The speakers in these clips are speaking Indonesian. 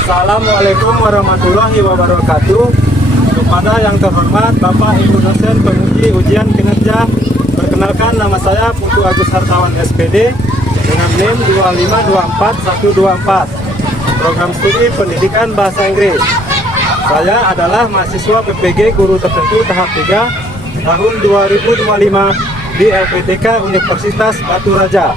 Assalamualaikum warahmatullahi wabarakatuh. Kepada yang terhormat Bapak Ibu dosen penguji ujian kinerja, perkenalkan nama saya Putu Agus Hartawan SPD dengan NIM 2524124, program studi pendidikan bahasa Inggris. Saya adalah mahasiswa PPG Guru Tertentu tahap 3 tahun 2025 di LPTK Universitas Batu Raja.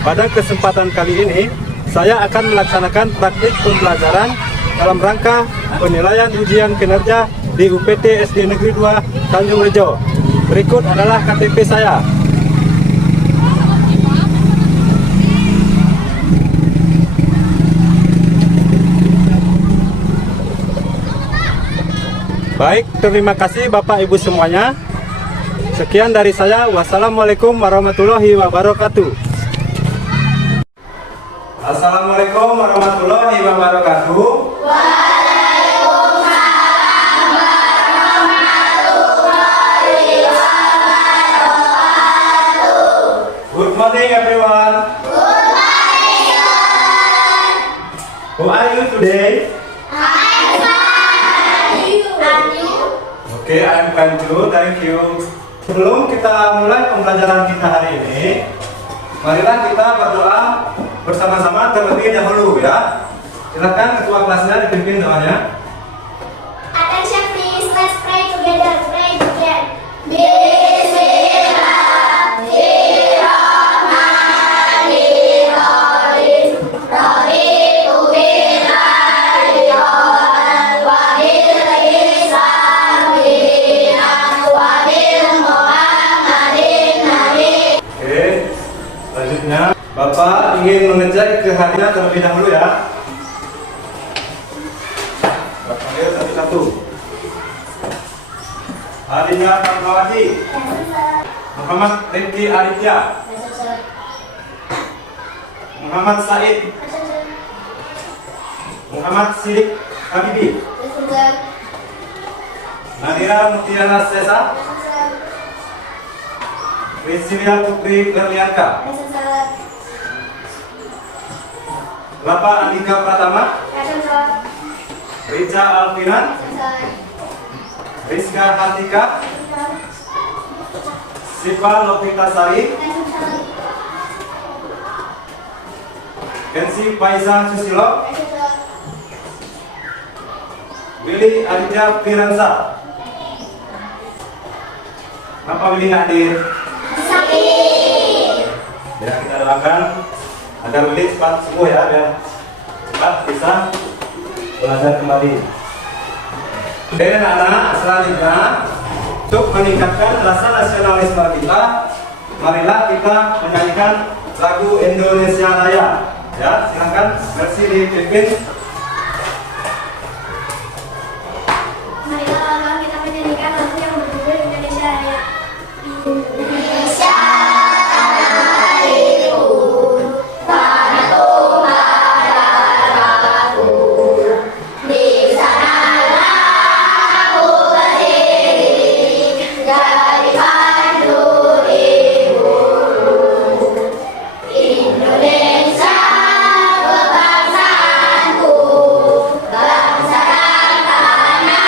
Pada kesempatan kali ini saya akan melaksanakan praktik pembelajaran dalam rangka penilaian ujian kinerja di UPT SD Negeri 2 Tanjung Rejo. Berikut adalah KTP saya. Baik, terima kasih Bapak Ibu semuanya. Sekian dari saya. Wassalamualaikum warahmatullahi wabarakatuh. Assalamualaikum warahmatullahi wabarakatuh. Waalaikumsalam warahmatullahi wabarakatuh. Good morning everyone. Good morning, everyone. Who are you today? I'm fine. And you? Okay, I'm fine too. Thank you. Sebelum kita mulai pembelajaran kita hari ini, marilah kita berdoa bersama-sama terlebih dahulu ya. Silakan ketua kelasnya dipimpin doanya. Attention please, let's pray together. Pray together. Bismillahirrahmanirrahim. Raditu billahi rabban wa bil Islam dinan wa bil Muhammadin nabiy. Oke, selanjutnya Bapak ingin mengecek kehadiran terlebih dahulu ya. Bapak panggil satu-satu. Hadinya Tanggawati, Muhammad Rifki Aditya, Muhammad Said, Muhammad Sidik Habibi, Nadira Mutiara Sesa, Priscilia Putri Berlianka, Bapak Andika Pratama, Rica Alfinan, Rizka Hartika, Siva Lovita Sari, Kensi Paisa Susilo, Willy Aditya Piransa. Kenapa Willy nggak hadir? Ya, kita doakan agar Willy cepat sembuh ya, biar cepat bisa belajar kembali. Oke anak-anak, selanjutnya untuk meningkatkan rasa nasionalisme kita, marilah kita menyanyikan lagu Indonesia Raya. Ya, silakan versi dipimpin. Marilah kita menyanyikan lagu yang berjudul Indonesia Raya. Indonesia tanah airku, tanahku marahku. Di sanalah aku berdiri, jadi pandu ibu. Indonesia kebangsaanku, bangsa dan tanah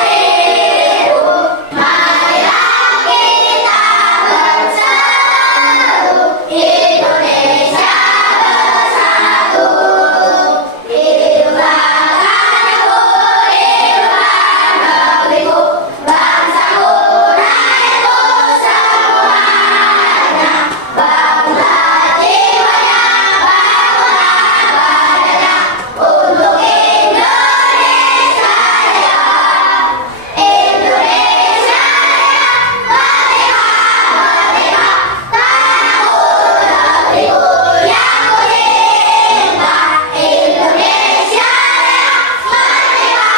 airku. Marilah kita bersatu, Indonesia bersatu. Hiduplah tanahku, hiduplah negeriku, bangsaku, rakyatku semuanya. Bangunlah jiwanya, bangunlah badannya untuk Indonesia Raya. Indonesia Raya, merdeka, merdeka, tanahku, negeriku yang ku cinta. Indonesia Raya, merdeka,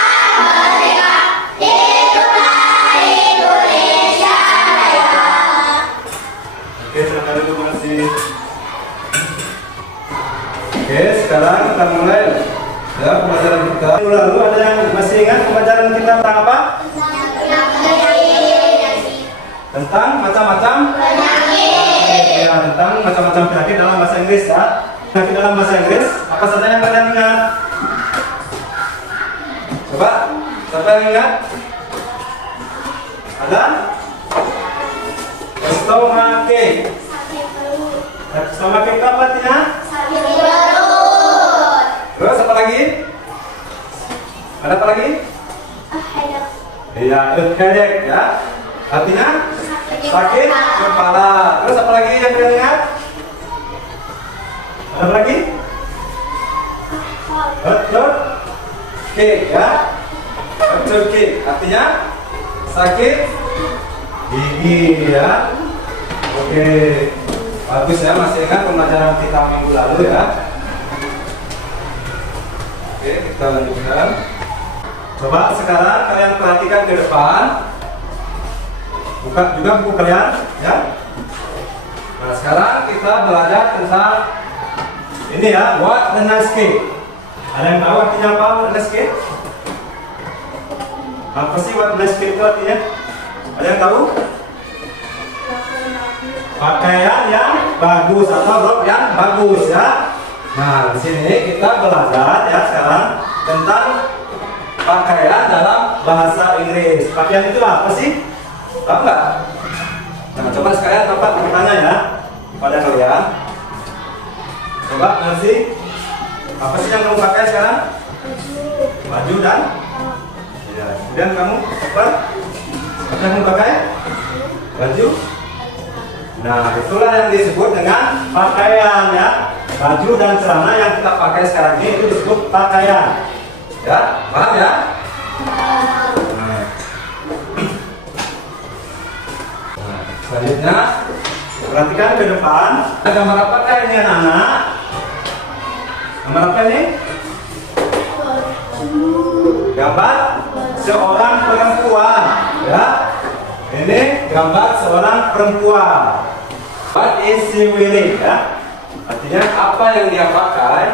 merdeka, hiduplah Indonesia Raya. Oke, silakan duduk, makasih. Oke, sekarang kita mulai ya pembelajaran kita. Lalu ada yang masih ingat pembelajaran kita tentang apa? Tentang macam-macam Penyakit. ya, tentang macam-macam penyakit dalam bahasa Inggris ya. Penyakit dalam bahasa Inggris apa saja yang kalian ingat? Coba, siapa yang ingat? Ada? Stomake. Stomake itu apa artinya? Sakit perut. Terus apa lagi? Ada apa lagi? Iya, headache ya. Artinya sakit kepala. Terus apa lagi yang kalian ingat? Ada apa lagi? Headache cake ya. Headache cake artinya sakit gigi ya. Oke, bagus ya, masih ingat pembelajaran kita minggu lalu ya. Oke, kita lanjutkan. Coba sekarang kalian perhatikan ke depan. Buka juga buku kalian ya. Nah, sekarang kita belajar tentang ini ya, what a nice cake. Ada yang tahu artinya apa what a nice cake? Apa sih what a nice cake itu artinya? Ada yang tahu? Pakaian yang bagus atau rok yang bagus ya. Nah, di sini kita belajar ya sekarang tentang pakaian dalam bahasa Inggris. Pakaian itu apa sih? Tahu nggak? Nah, coba sekalian Bapak bertanya ya pada kalian. Coba nanti apa sih yang kamu pakai sekarang? Baju dan? Ya. Kemudian kamu apa? Apa yang kamu pakai? Baju. Nah, itulah yang disebut dengan pakaian ya. Baju dan celana yang kita pakai sekarang ini itu disebut pakaian. Ya, paham ya? Nah, selanjutnya perhatikan ke depan. Ada gambar apakah ini anak-anak? Gambar apa ini? Gambar seorang perempuan ya. Ini gambar seorang perempuan. What is she wearing ya? Artinya apa yang dia pakai?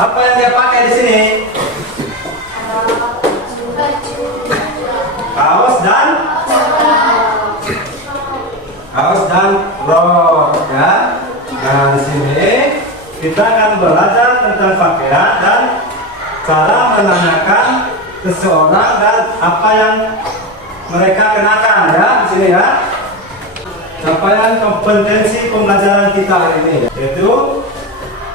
Apa yang dia pakai di sini? Kaos dan rok ya. Nah, di sini kita akan belajar tentang pakaian dan cara menanyakan seseorang dan apa yang mereka kenakan ya di sini ya. Capaian kompetensi pembelajaran kita hari ini yaitu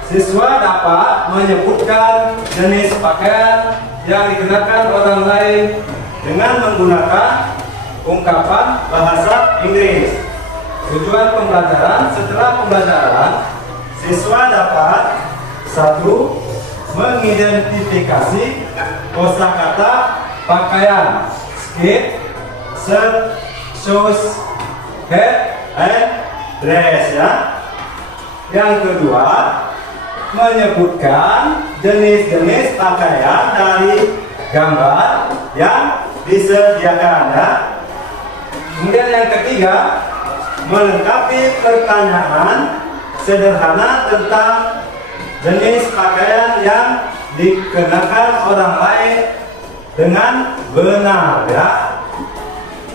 siswa dapat menyebutkan jenis pakaian yang dikenakan orang lain dengan menggunakan ungkapan bahasa Inggris. Tujuan pembelajaran: setelah pembelajaran, siswa dapat 1. Mengidentifikasi kosakata pakaian skirt, shirt, shoes, hat, and dress ya. Yang kedua, menyebutkan jenis-jenis pakaian dari gambar yang disediakan ya. Kemudian yang ketiga, melengkapi pertanyaan sederhana tentang jenis pakaian yang dikenakan orang lain dengan benar ya.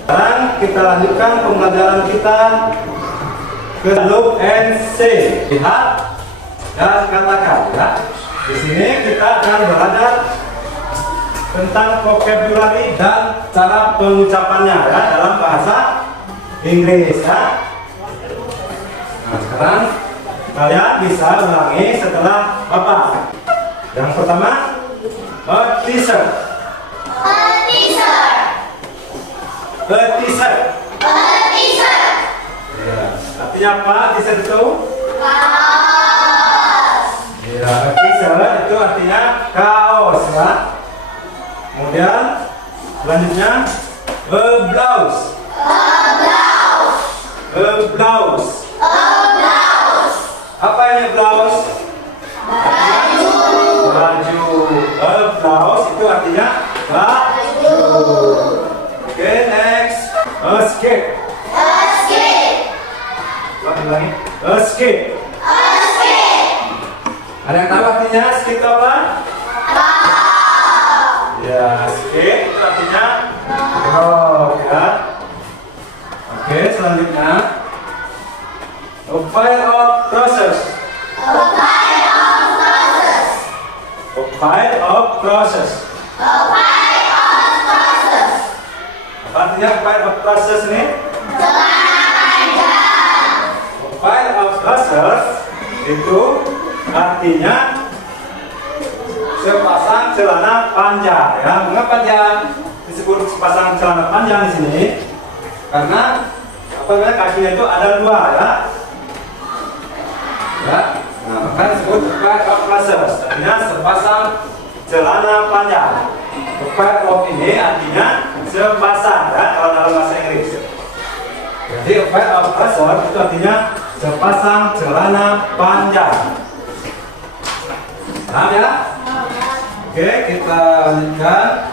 Sekarang kita lanjutkan pembelajaran kita ke look and say. Lihat dan katakan ya. Di sini kita akan belajar tentang vocabulary dan cara pengucapannya ya dalam bahasa Inggris ya. Nah, sekarang kalian bisa ulangi setelah Bapak. Yang pertama, a t-shirt. A t-shirt. A t-shirt. A t-shirt. Ya, artinya apa t-shirt itu? Kaos. Ya, a t-shirt itu artinya kaos ya. Kemudian selanjutnya a blouse. A blouse. A blouse. A blouse. Apa ini blouse? Baju. Baju. A blouse itu artinya baju. Oke, next. A skirt. A skirt. Ulangi. A skirt. A skirt. Ada yang tahu artinya skirt itu apa? Ya, skirt itu artinya rok ya. Oke, selanjutnya a pile of trousers. A pile of trousers. A pile of trousers. A pile artinya pair of trousers nih? Pair of trousers itu artinya sepasang celana panjang ya. Mengapa dia disebut sepasang celana panjang di sini? Karena apa namanya kakinya itu ada dua ya. Ya. Nah, maka disebut pair of trousers artinya sepasang celana panjang. Pair of ini artinya sepasang ya kalau dalam bahasa Inggris. Jadi pair of trousers itu artinya sepasang celana panjang. Paham ya? Oke, kita lanjutkan.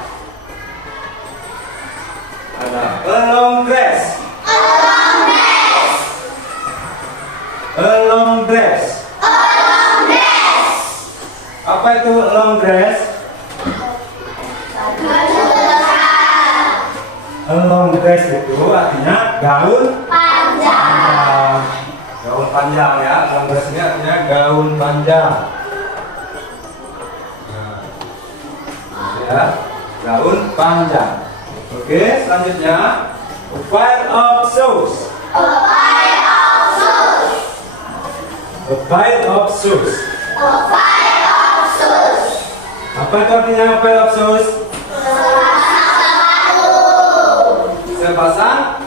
Ada a long dress. A long dress. Apa itu long dress? A long dress itu artinya gaun panjang. Gaun panjang ya. Long dress ini artinya gaun panjang. Ya, gaun panjang. Oke, selanjutnya a pair of shoes. A pair of shoes. Apa itu artinya a pair of shoes? Sepasang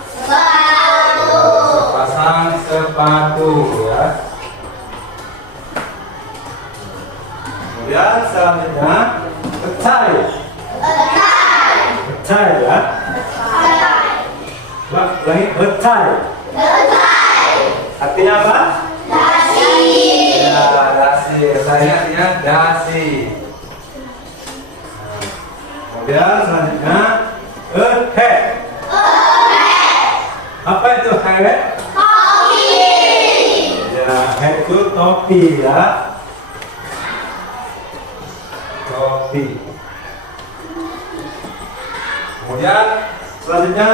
sepatu ya. Kemudian selanjutnya a tie ya. Lagi a tie. Artinya apa? Dasi. Ya, dasi. Tie artinya dasi. Kemudian selanjutnya a hat. Apa itu hat? Topi. Ya, hat itu topi ya. Topi. Kemudian selanjutnya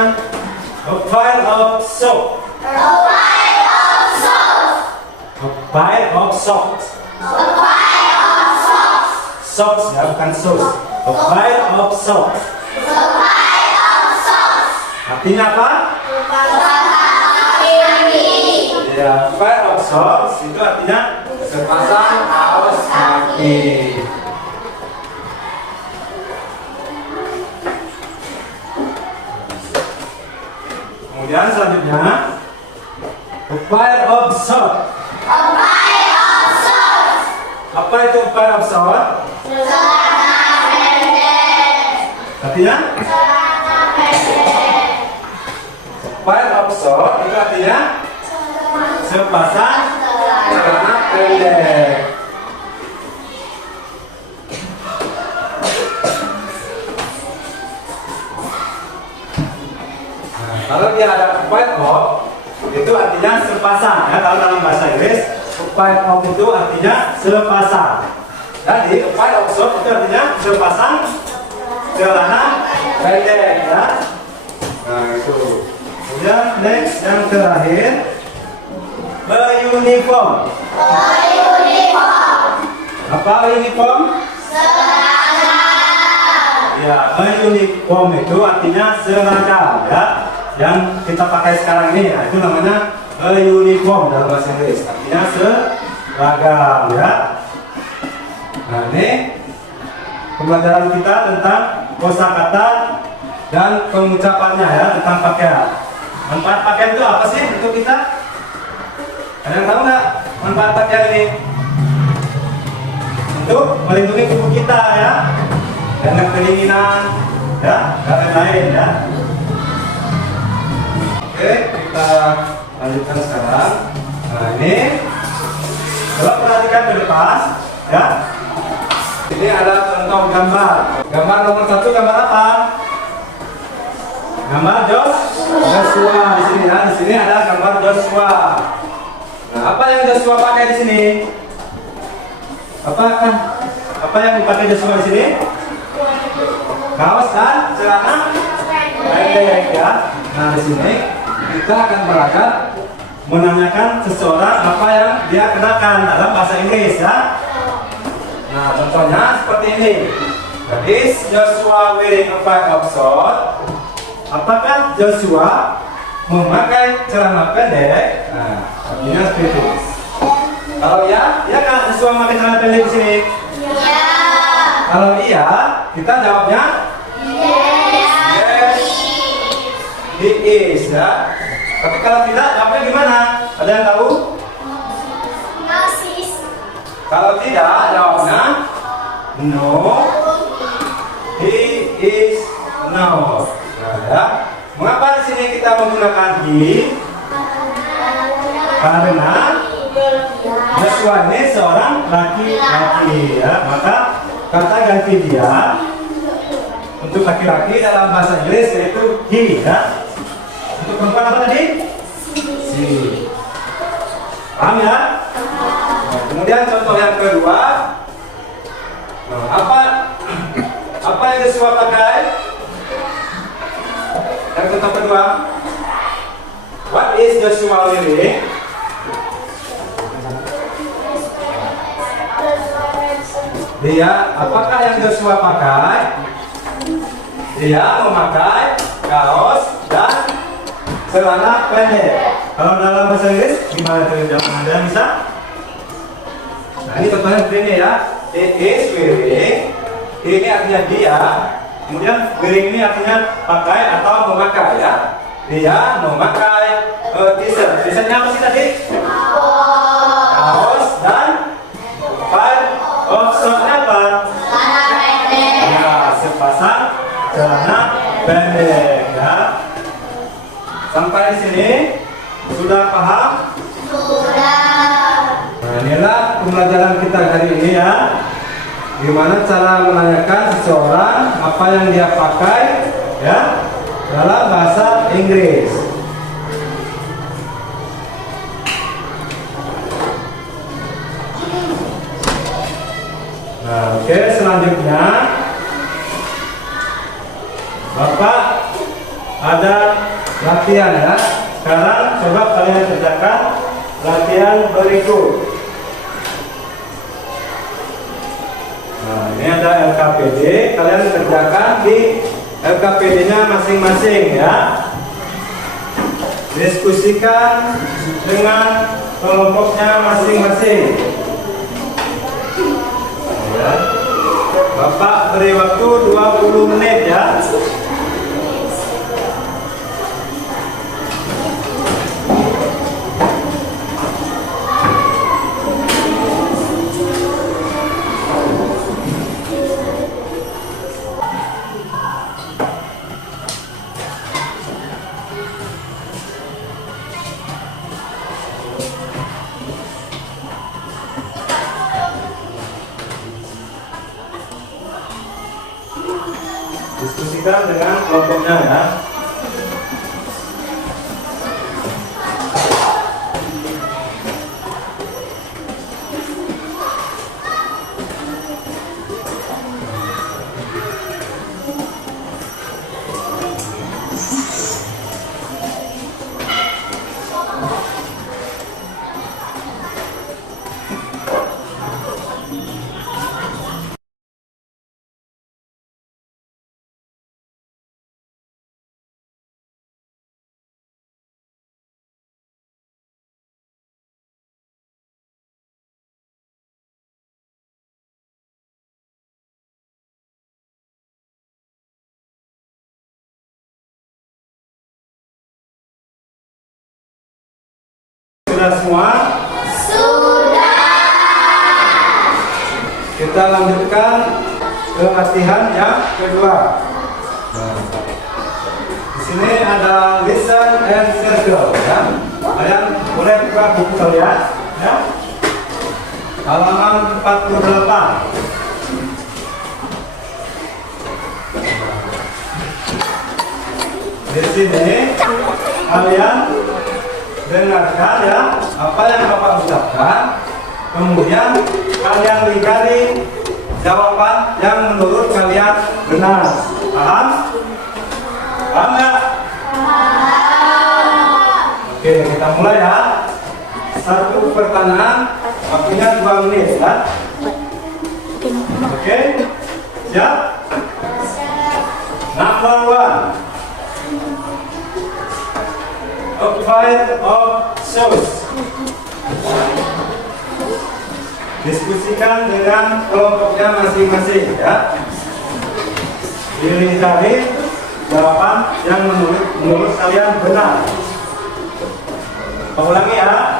a pile of soap. A pile of socks. Socks ya, bukan socks. A pile of socks. Artinya apa? Ya, pile of socks itu artinya sepasang kaos kaki. Kemudian selanjutnya a pair of shorts. Apa itu a pair of shorts? Artinya? Pair of shorts itu artinya sepasang celana pendek. Kalau dia ada pair of itu artinya sepasang ya. Kalau dalam bahasa Inggris pair of itu artinya sepasang. Jadi pair of shorts itu artinya sepasang celana pendek ya. Nah itu. Kemudian next yang terakhir a uniform. Apa uniform? Ya, a uniform itu artinya seragam ya. Yang kita pakai sekarang ini, nah, itu namanya a uniform dalam bahasa Inggris, artinya seragam ya. Nah ini pembelajaran kita tentang kosakata dan pengucapannya ya, tentang pakaian. Manfaat pakaian itu apa sih untuk kita? Ada yang tahu nggak manfaat pakaian ini? Untuk melindungi tubuh kita ya, dari kedinginan ya, dan lain-lain ya. Oke, kita lanjutkan sekarang. Nah ini, coba perhatikan ke depan, ya. Ini ada contoh gambar. Gambar nomor 1 gambar apa? Gambar Joshua di sini ya. Di sini ada gambar Joshua. Nah, apa yang Joshua pakai di sini? Apa yang dipakai Joshua di sini? Kaos dan celana pendek ya. Nah di sini kita akan belajar menanyakan seseorang apa yang dia kenakan dalam bahasa Inggris ya. Nah contohnya seperti ini. Is Joshua wearing a pair of shorts? apakah Joshua memakai celana pendek? Nah, artinya seperti itu. Kalau ya, ya kan Joshua memakai celana pendek di sini? Ya. Kalau iya, kita jawabnya yes. He is ya. Tapi kalau tidak, jawabnya gimana? Ada yang tahu? No, sis. Kalau tidak, jawabnya no. He is not. Nah, ya. Mengapa di sini kita menggunakan he? Karena Joshua ini seorang laki-laki ya. Maka kata ganti dia untuk laki-laki dalam bahasa Inggris yaitu he ya. Untuk perempuan apa tadi? She. Paham ya? Nah, kemudian contoh yang kedua. Nah, apa yang Joshua pakai? Yang contoh kedua. What is Joshua wearing? Dia, apakah yang Joshua pakai? Dia memakai kaos dan celana pendek. Kalau dalam bahasa Inggris gimana tuh? Ada yang bisa? Nah ini contohnya seperti ini ya. He is wearing. Ini artinya dia. Kemudian wearing ini artinya pakai atau memakai ya. Dia memakai t-shirt. T-shirtnya apa sih tadi? Kaos dan shortnya apa? Celana pendek. Ya, sepasang celana pendek ya. Sampai sini sudah paham? Sudah. Nah, inilah pembelajaran kita hari ini ya. Gimana cara menanyakan seseorang apa yang dia pakai ya dalam bahasa Inggris. Nah, oke, selanjutnya Bapak ada latihan ya. Sekarang coba kalian kerjakan latihan berikut. Nah, ini ada LKPD. Kalian kerjakan di LKPD-nya masing-masing ya. Diskusikan dengan kelompoknya masing-masing. Ya. Bapak beri waktu 20 menit ya. Diskusikan dengan kelompoknya ya. Sudah semua? Sudah. Kita lanjutkan ke latihan yang kedua. Nah, di sini ada listen and circle ya. Kalian boleh buka buku kalian ya. Halaman 48. Di sini kalian dengarkan ya apa yang Bapak ucapkan, kemudian kalian lingkari jawaban yang menurut kalian benar. Paham? Paham nggak? Oke, kita mulai ya. Satu pertanyaan, waktunya 2 menit ya. Oke, siap? Number 1. shoes. Diskusikan dengan kelompoknya masing-masing ya. Pilih cari jawaban yang menurut kalian benar. Ulangi ya.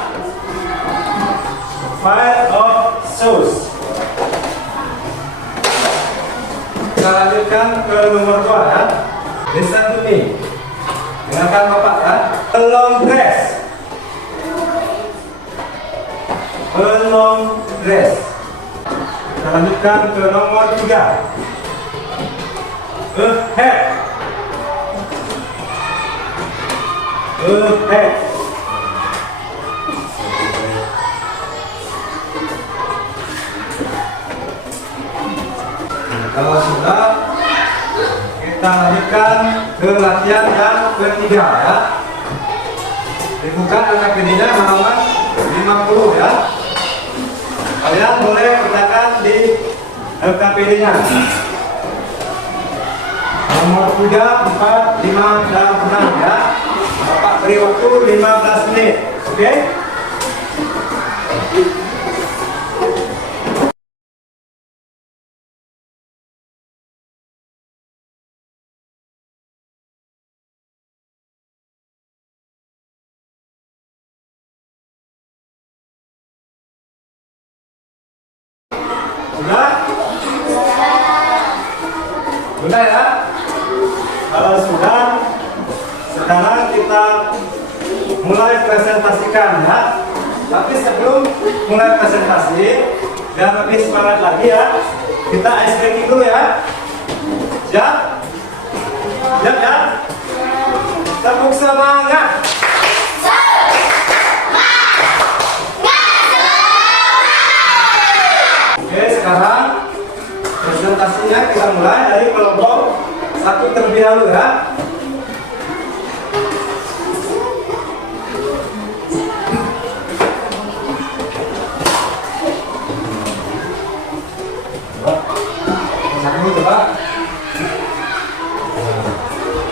Pair of shoes. Kita lanjutkan ke nomor 2 ya. Listen to me. Dengarkan Bapak ya. A long dress. A long dress. Kita lanjutkan ke nomor 3. A hat. A hat. Kalau sudah, kita lanjutkan ke latihan yang ketiga ya. Dibuka LKPD-nya halaman 50 ya. Kalian boleh kerjakan di LKPD-nya. Nomor 3, 4, 5, dan 6 ya. Bapak beri waktu 15 menit. Oke? Sudah? Sudah ya? Kalau sudah, sekarang kita mulai presentasikan ya. Tapi sebelum mulai presentasi, biar lebih semangat lagi ya, kita ice breaking dulu ya. Siap? Siap ya? Tepuk semangat! Oke, sekarang presentasinya kita mulai dari kelompok 1 terlebih dahulu ya.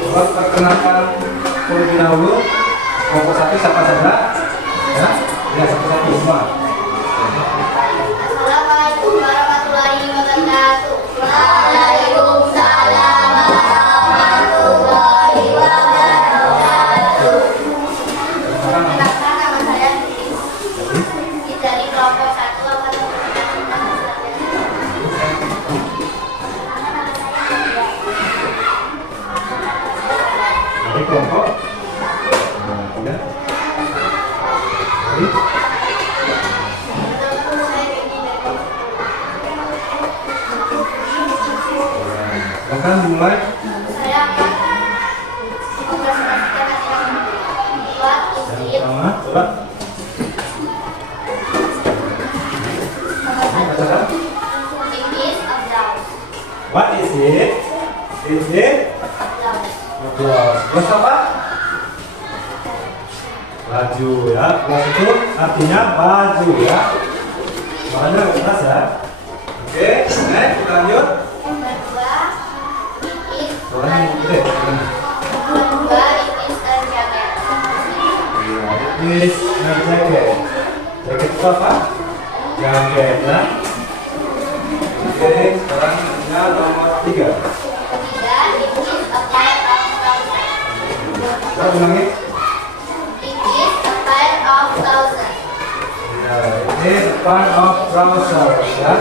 Coba perkenalkan terlebih dahulu kelompok 1 siapa saja ya? Ya, satu-satu semua. Assalamualaikum warahmatullahi wabarakatuh. Waalaikumsalam warahmatullahi wabarakatuh. Perkenalkan, nama saya Titis dari kelompok 1 angkatan Dari kelompok ya. Jadi, akan dimulai. saya akan mempresentasikan what is it. Pertama, coba. Bacakan. It is a blouse. What is it? Is it? Blouse. Blouse. Blouse apa? Baju ya. Blouse itu artinya baju ya. Makanya jelas ya. Oke, next kita lanjut. Yang kedua, it is a jacket. Is jacket. Jacket itu apa? Jaket ya. Oke, sekarang ya nomor 3. Ketiga, it is a pair of trousers. Kita ulangi. It is a pair of trousers. Ya, ini pair of trousers ya.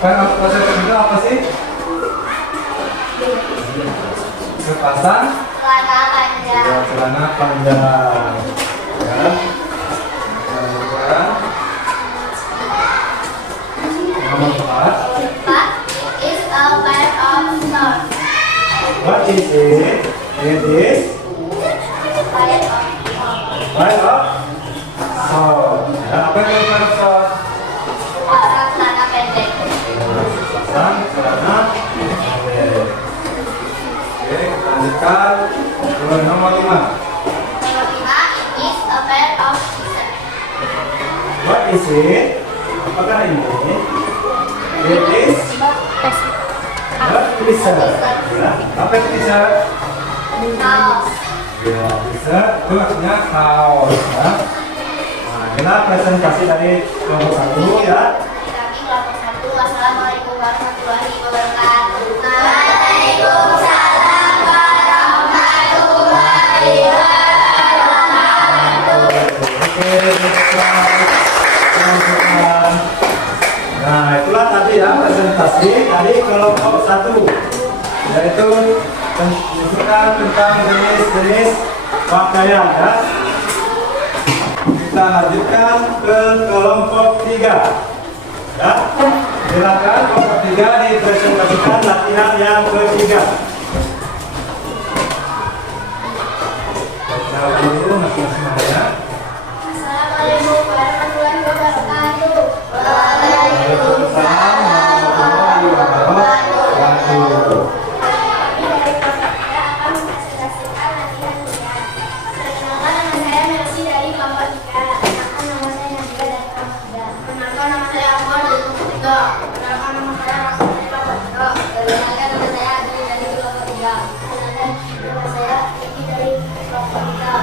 Pair of trousers itu apa sih? Sepasang Celana panjang. ya, celana panjang ya. Kemudian nomor 4. Empat, it is a pair of shorts. What is it? It is Pair of shorts. pair of shorts ya. Apa itu pair of shorts? Sepasang celana pendek. Sepasang celana pendek. Oke, kita lanjutkan ke nomor 5. Nomor lima, it is a pair of scissors. What is it? Apakah ini? It is a t-shirt. Ya. Apa itu t-shirt? Kaos. Ya, t-shirt itu artinya kaos ya. Nah, inilah presentasi dari kelompok 1 ya. Kami kelompok 1. Wassalamualaikum warahmatullahi wabarakatuh. Waalaikumsalam warahmatullahi wabarakatuh. Oke, nah itulah tadi ya presentasi dari kelompok 1, yaitu menunjukkan tentang jenis-jenis pakaian ya. Kita lanjutkan ke kelompok 3 ya. Silakan kelompok 3 dipresentasikan latihan yang ketiga. Kita dulu masing-masing ya. Assalamualaikum warahmatullahi wabarakatuh. Waalaikumsalam warahmatullahi wabarakatuh. Kami dari kelompok 3 akan mempresentasikan latihan-latihan. Perkenalkan, nama saya Mercy dari kelompok 3. Perkenalkan, nama saya Nadia dari kelompok 3. Perkenalkan, nama saya Ahmad dari kelompok 3. Perkenalkan, nama saya Rasul dari kelompok 3. Perkenalkan, nama saya Adli dari kelompok 3. Perkenalkan, nama saya Vicky dari kelompok 3.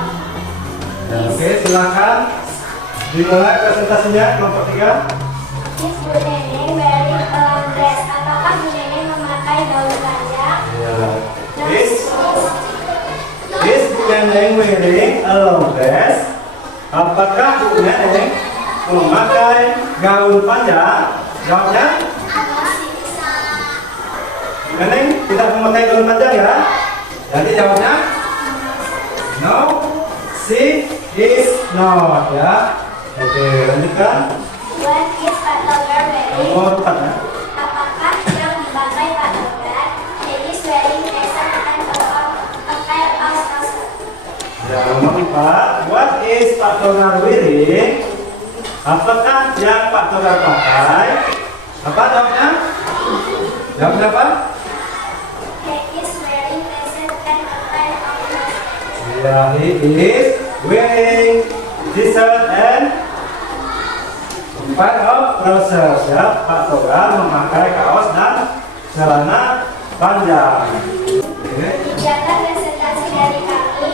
Oke, silakan dimulai presentasinya kelompok 3. Is Bu Neneng wearing a long dress? Apakah Bu Neneng memakai gaun panjang? Is Bu Neneng wearing a long dress? Apakah Bu Neneng memakai gaun panjang? Jawabnya, Neneng tidak memakai gaun panjang ya. Jadi jawabnya, no, she is not ya. Oke, lanjutkan. What is Pak Togar wearing? Nomor 4 ya. Apakah yang dipakai Pak Togar? He is wearing a shirt and a pair of trousers. Ya, nomor 4. What is Pak Togar wearing? Apakah yang Pak Togar pakai? Apa jawabnya? Jawabnya apa? He is wearing a shirt and a pair of trousers. Ya, he is wearing t-shirt and pair of trousers ya. Pak Togar memakai kaos dan celana panjang. Oke. Demikianlah presentasi dari kami.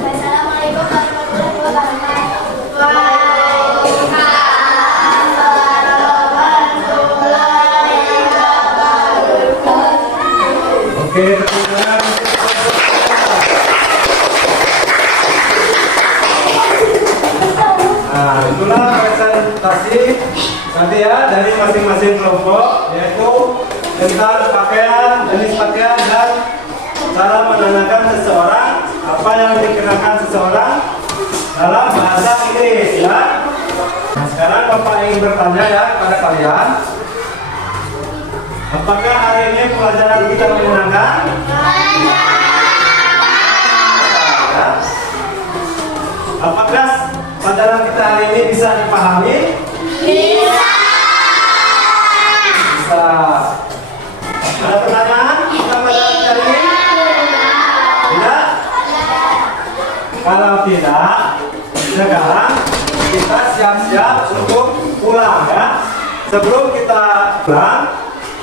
Wassalamualaikum warahmatullahi wabarakatuh. Waalaikumsalam warahmatullahi wabarakatuh. Oke, pertanyaan. Nah, itulah presentasi tadi ya dari masing-masing kelompok, yaitu tentang pakaian, jenis pakaian dan cara menanyakan seseorang, apa yang dikenakan seseorang dalam bahasa Inggris ya. Nah, sekarang Bapak ingin bertanya ya kepada kalian, apakah hari ini pelajaran kita menyenangkan? Ya. Apakah pelajaran kita hari ini bisa dipahami? Bisa. Ada pertanyaan tentang pelajaran hari ini? Tidak? Kalau tidak, sekarang kita siap-siap untuk pulang ya. Sebelum kita pulang,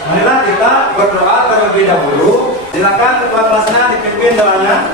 marilah kita berdoa terlebih dahulu. Silakan ketua kelasnya dipimpin doanya.